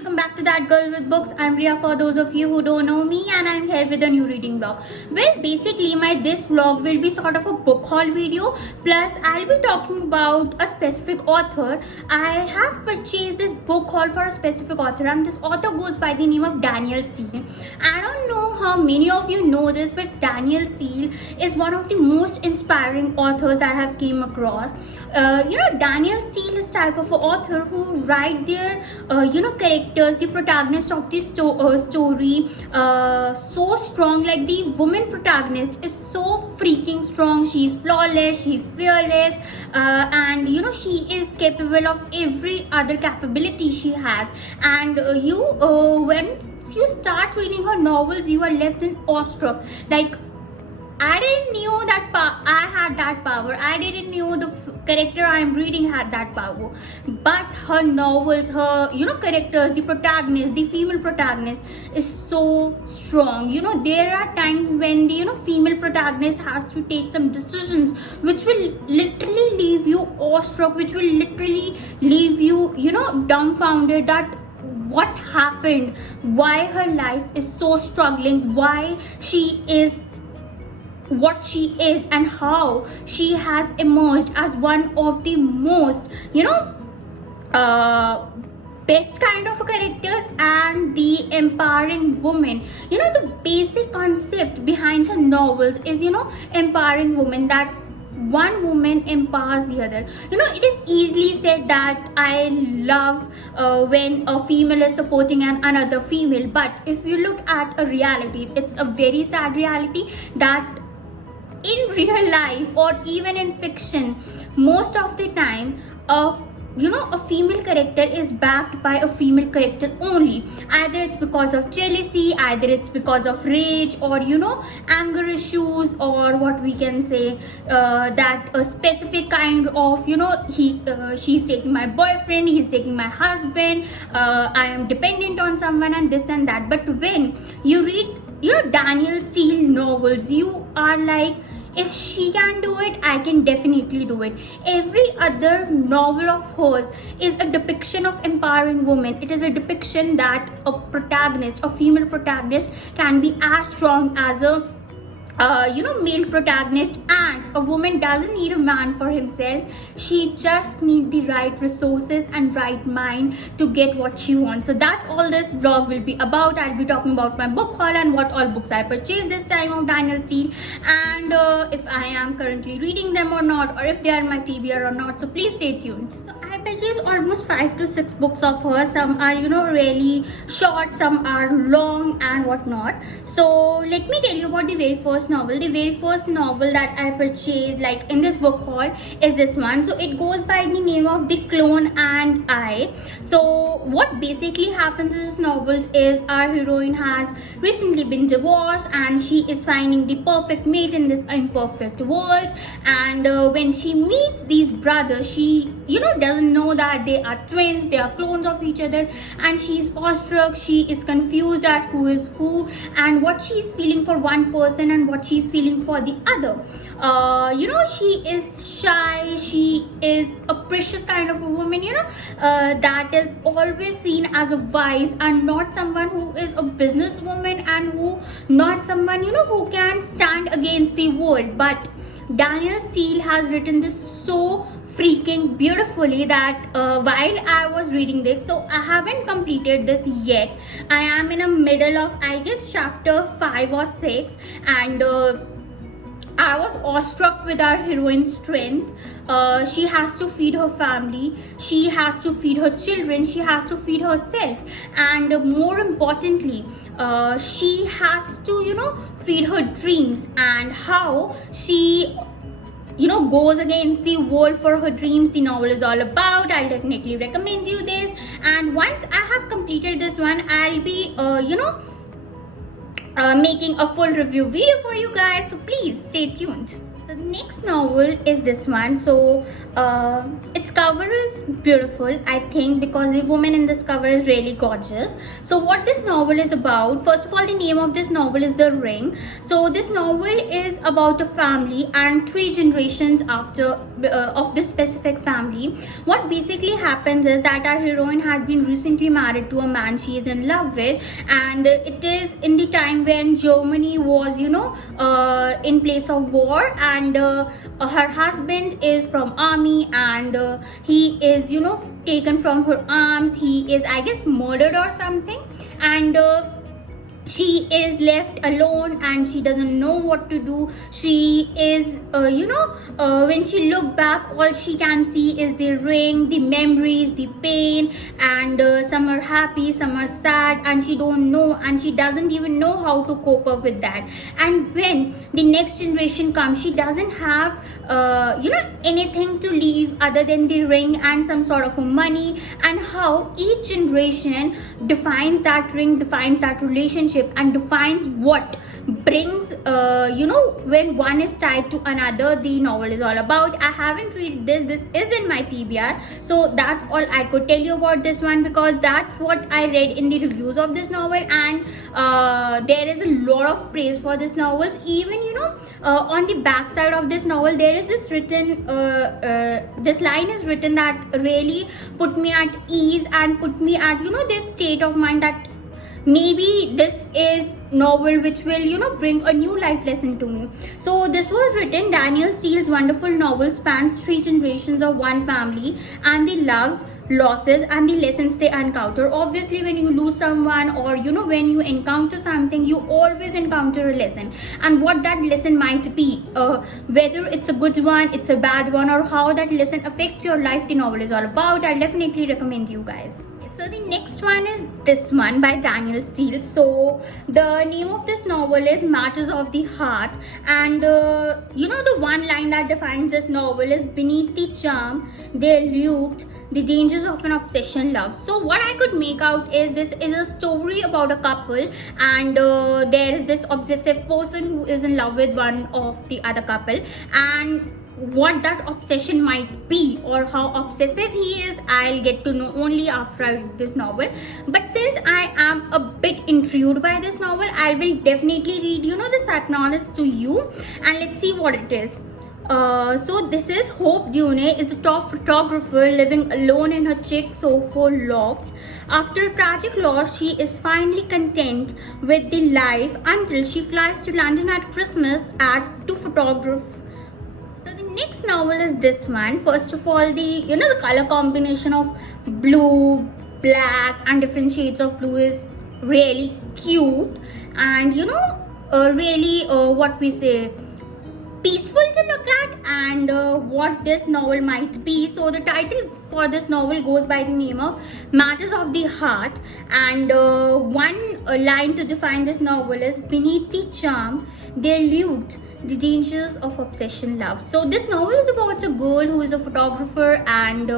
welcome back to That Girl with Books. I'm Ria for those of you who don't know me, and I'm here with a new reading vlog. Well, basically this vlog will be sort of a book haul video, plus I'll be talking about a specific author. I have purchased this book haul for a specific author, and this author goes by the name of Danielle Steel. I don't know how many of you know this, but Danielle Steel is one of the most inspiring authors that I have came across. Danielle Steel is type of author who write their characters, the protagonist of this story so strong. Like, the woman protagonist is so freaking strong. She's flawless, she's fearless, and she is capable of every other capability she has. And when you start reading her novels, you are left in awestruck. Like, I didn't knew that I had that power. I didn't knew the character I'm reading had that power. But her novels, her characters, the protagonist, the female protagonist is so strong. There are times when the female protagonist has to take some decisions which will literally leave you awestruck, which will literally leave you dumbfounded that what happened, why her life is so struggling, why she is what she is, and how she has emerged as one of the most best kind of characters and the empowering woman. The basic concept behind her novels is empowering women, that one woman empowers the other. It is easily said that I love when a female is supporting another female, but if you look at a reality, it's a very sad reality that in real life or even in fiction, most of the time a female character is backed by a female character only. Either it's because of jealousy, either it's because of rage, or anger issues, or what we can say, that a specific kind of she's taking my boyfriend, he's taking my husband, I am dependent on someone, and this and that. But when you read Danielle Steel novels, you are like, if she can do it, I can definitely do it. Every other novel of hers is a depiction of empowering women. It is a depiction that a protagonist, a female protagonist, can be as strong as a male protagonist, and a woman doesn't need a man for himself. She just needs the right resources and right mind to get what she wants. So that's all this vlog will be about. I'll be talking about my book haul and what all books I purchased this time of Danielle Steel, and if I am currently reading them or not, or if they are my TBR or not. So please stay tuned. So I purchased almost 5 to 6 books of hers. Some are really short, some are long and whatnot. So let me tell you about the very first novel. The very first novel that I purchased, like in this book haul, is this one. So it goes by the name of The Clone and I. So what basically happens in this novel is our heroine has recently been divorced, and she is finding the perfect mate in this imperfect world. And when she meets these brothers, she doesn't know that they are twins, they are clones of each other, and she's awestruck. She is confused at who is who, and what she's feeling for one person and what she's feeling for the other. She is shy, she is a precious kind of a woman, that is always seen as a wife, and not someone who is a businesswoman, and who not someone who can stand against the world. But Danielle Steel has written this so freaking beautifully that while I was reading this, so I haven't completed this yet. I am in a middle of, I guess, chapter 5 or 6, and I was awestruck with our heroine's strength. She has to feed her family, she has to feed her children, she has to feed herself, and more importantly, she has to feed her dreams, and how she goes against the world for her dreams. The novel is all about. I'll definitely recommend you this, and once I have completed this one, I'll be making a full review video for you guys, so please stay tuned. So the next novel is this one. So its cover is beautiful, I think, because the woman in this cover is really gorgeous. So what this novel is about, first of all, the name of this novel is The Ring. So this novel is about a family and three generations after of this specific family. What basically happens is that our heroine has been recently married to a man she is in love with, and it is in the time when Germany was, in place of war, and her husband is from army, and he is, taken from her arms. He is, I guess, murdered or something, and she is left alone and she doesn't know what to do. She is when she look back, all she can see is the ring, the memories, the pain, and some are happy, some are sad, and she don't know, and she doesn't even know how to cope up with that. And when the next generation comes, she doesn't have anything to leave other than the ring and some sort of money, and how each generation defines that ring, defines that relationship, and defines what brings when one is tied to another. The novel is all about. I haven't read this is in my TBR, so that's all I could tell you about this one, because that's what I read in the reviews of this novel, and there is a lot of praise for this novel. Even on the back side of this novel, there is this written this line is written that really put me at ease and put me at this state of mind that maybe this is novel which will bring a new life lesson to me. So this was written. Danielle Steel's wonderful novel spans three generations of one family and the loves, losses, and the lessons they encounter. Obviously, when you lose someone, or when you encounter something, you always encounter a lesson, and what that lesson might be, whether it's a good one, it's a bad one, or how that lesson affects your life, the novel is all about. I'll definitely recommend you guys. So the next one is this one by Danielle Steel. So the name of this novel is Matters of the Heart, and the one line that defines this novel is beneath the charm, they're looped, the dangers of an obsession love. So what I could make out is this is a story about a couple, and there is this obsessive person who is in love with one of the other couple, and what that obsession might be or how obsessive he is, I'll get to know only after I read this novel. But since I am a bit intrigued by this novel, I will definitely read the Fernandes to you, and let's see what it is. So this is Hope Dune is a top photographer living alone in her chic sofa loft. After a tragic loss, she is finally content with the life until she flies to London at Christmas to photograph. So the next novel is this one. First of all, the the color combination of blue, black, and different shades of blue is really cute, and really what we say, peaceful to look at, and what this novel might be. So the title for this novel goes by the name of Matters of the Heart, and one line to define this novel is beneath the charm, they elude the dangers of obsession love. So this novel is about a girl who is a photographer, and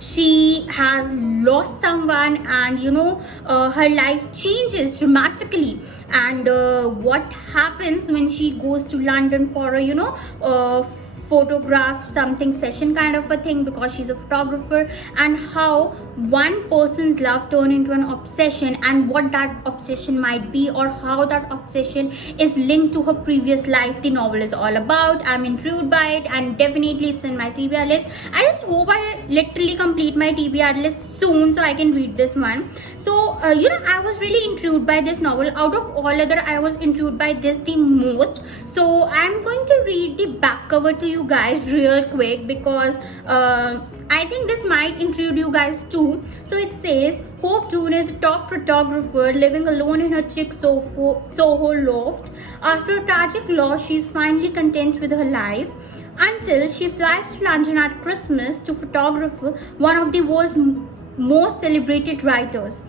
she has lost someone, and her life changes dramatically, and what happens when she goes to London for a photograph something session kind of a thing, because she's a photographer, and how one person's love turn into an obsession, and what that obsession might be, or how that obsession is linked to her previous life. The novel is all about. I'm intrigued by it, and definitely it's in my TBR list. I just hope I literally complete my TBR list soon so I can read this one. So I was really intrigued by this novel. Out of all other, I was intrigued by this the most. So I'm going to read the back cover to you guys real quick, because I think this might intrigue you guys too. So it says, Hope Dune is a top photographer living alone in her chic Soho loft. After a tragic loss, she is finally content with her life until she flies to London at Christmas to photograph one of the world's most celebrated writers.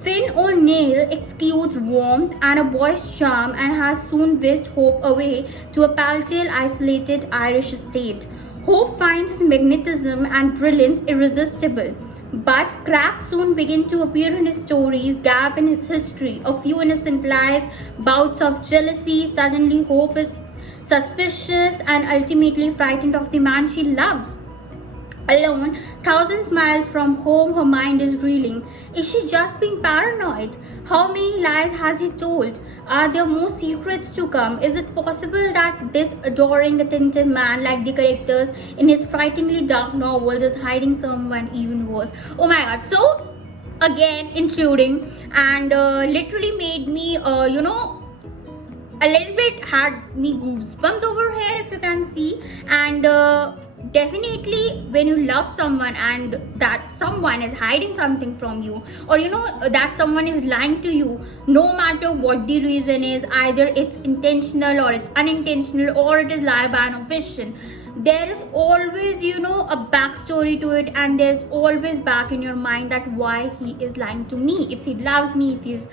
Finn O'Neill exudes warmth and a boy's charm, and has soon whisked Hope away to a palatial, isolated Irish estate. Hope finds his magnetism and brilliance irresistible, but cracks soon begin to appear in his stories, gap in his history, a few innocent lies, bouts of jealousy. Suddenly suspicious, and ultimately frightened of the man she loves. Alone, thousands miles from home, her mind is reeling. Is she just being paranoid? How many lies has he told? Are there more secrets to come? Is it possible that this adoring, attentive man, like the characters in his frighteningly dark novels, is hiding someone even worse? Oh my god. So, again, intruding, and literally made me, a little bit had me goosebumps over here, if you can see. And definitely when you love someone and that someone is hiding something from you, or that someone is lying to you, no matter what the reason is, either it's intentional or it's unintentional, or it is lie by no fiction, there is always a backstory to it, and there's always back in your mind that why he is lying to me. If he loves me, if he's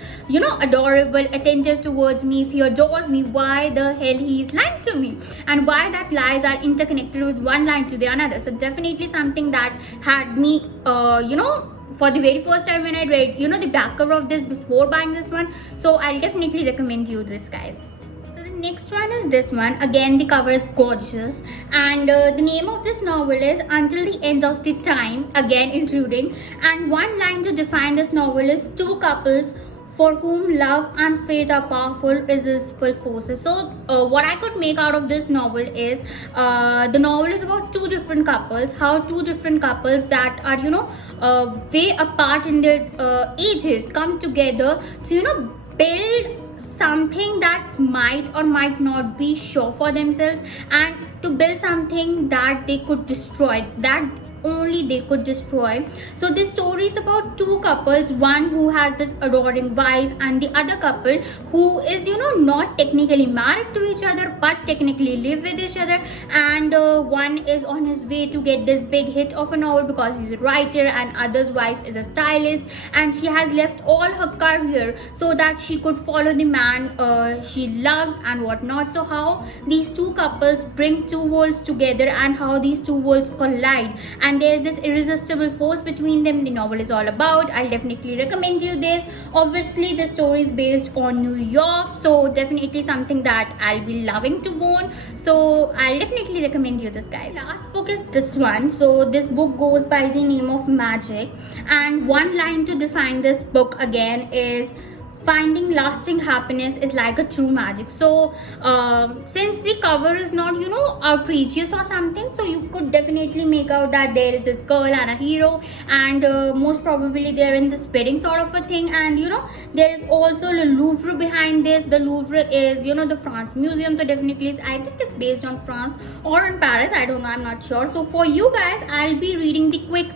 adorable, attentive towards me, if he adores me, why the hell he is lying to me, and why that lies are interconnected with one line to the another. So definitely something that had me for the very first time when I read the back cover of this before buying this one. So I'll definitely recommend you this, guys. Next one is this one. Again, the cover is gorgeous, and the name of this novel is Until the End of the Time, again intruding, and one line to define this novel is two couples for whom love and faith are powerful irresistible forces. So what I could make out of this novel is the novel is about two different couples, how two different couples that are way apart in their ages come together to build something that might or might not be sure for themselves, and to build something that they could destroy, that only they could destroy. So this story is about two couples, one who has this adoring wife, and the other couple who is not technically married to each other but technically live with each other, and one is on his way to get this big hit of a novel because he's a writer, and other's wife is a stylist, and she has left all her career so that she could follow the man she loves and whatnot. So how these two couples bring two worlds together, and how these two worlds collide, and there's this irresistible force between them, the novel is all about. I'll definitely recommend you this. Obviously the story is based on New York, so definitely something that I'll be loving to go on. So I'll definitely recommend you this, guys. Last book is this one. So this book goes by the name of Magic, and one line to define this book again is finding lasting happiness is like a true magic. So since the cover is not outrageous or something, so you could definitely make out that there is this girl and a hero, and most probably they're in this wedding sort of a thing, and there is also the Louvre behind this. The Louvre is the France museum, so definitely I think it's based on France or in Paris, I don't know, I'm not sure. So for you guys, I'll be reading the quick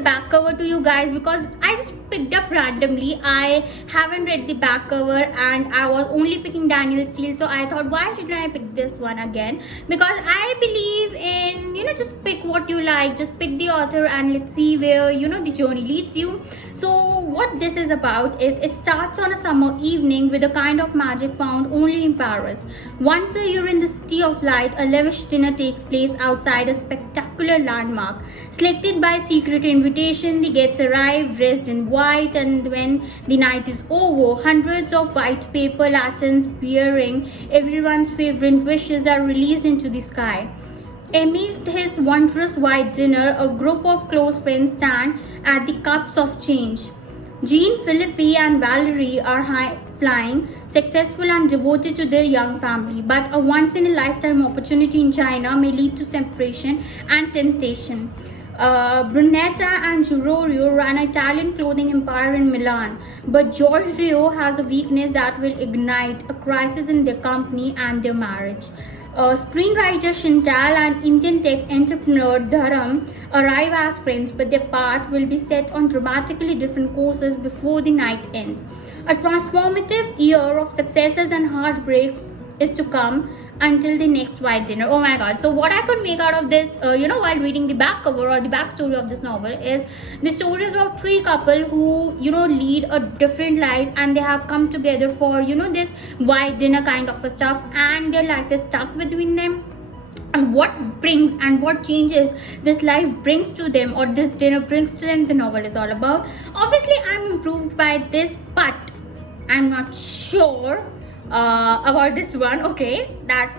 back cover to you guys, because I just picked up randomly. I haven't read the back cover, and I was only picking Daniellesteel, so I thought, why shouldn't I pick this one again? Because I believe in just pick what you like, just pick the author, and let's see where the journey leads you. So what this is about is, it starts on a summer evening with a kind of magic found only in Paris. Once a year in the City of Light, a lavish dinner takes place outside a spectacular landmark. Selected by secret invitation, the guests arrive dressed in white, and when the night is over, hundreds of white paper lanterns bearing everyone's favorite wishes are released into the sky. Amid his wondrous white dinner, a group of close friends stand at the cups of change. Jean, Philippi, and Valerie are high-flying, successful, and devoted to their young family. But a once-in-a-lifetime opportunity in China may lead to separation and temptation. Brunetta and Giorgio run an Italian clothing empire in Milan, but Giorgio has a weakness that will ignite a crisis in their company and their marriage. Screenwriter Chantal and Indian tech entrepreneur Dharam arrive as friends, but their path will be set on dramatically different courses before the night ends. A transformative year of successes and heartbreaks is to come until the next white dinner. Oh my god. So what I could make out of this, while reading the back cover or the backstory of this novel, is the stories of three couple who, lead a different life, and they have come together for, this white dinner kind of a stuff, and their life is stuck between them. And what brings and what changes this life brings to them, or this dinner brings to them, the novel is all about. Obviously, I'm improved by this, but I'm not sure about this one. Okay, that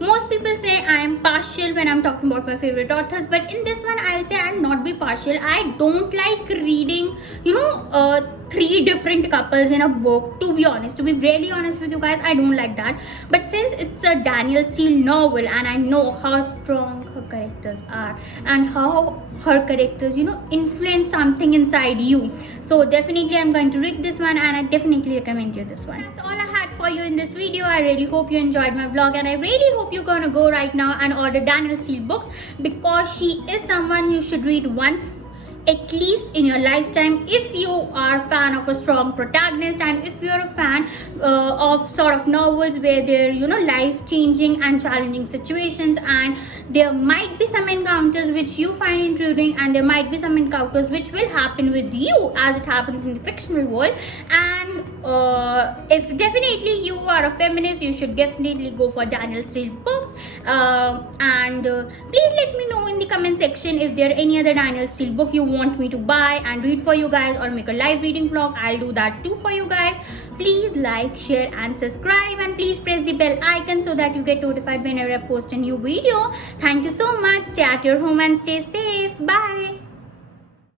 most people say I am partial when I'm talking about my favorite authors, but in this one I'll say I'll not be partial. I don't like reading, three different couples in a book, to be honest. To be really honest with you guys, I don't like that. But since it's a Danielle Steel novel and I know how strong her characters are and how her characters, influence something inside you, so definitely I'm going to read this one, and I definitely recommend you this one. That's all I had for you in this video. I really hope you enjoyed my vlog, and I really hope you're gonna go right now and order Danielle Steel books, because she is someone you should read once at least in your lifetime if you are a fan of a strong protagonist, and if you're a fan of sort of novels where they're life changing and challenging situations, and there might be some encounters which you find intriguing, and there might be some encounters which will happen with you as it happens in the fictional world. And if definitely you are a feminist, you should definitely go for Danielle Steel books. And please let me know in the comment section if there are any other Danielle Steel book you want me to buy and read for you guys, or make a live reading vlog. I'll do that too for you guys. Please like, share and subscribe, and please press the bell icon so that you get notified whenever I post a new video. Thank you so much. Stay at your home and stay safe. Bye.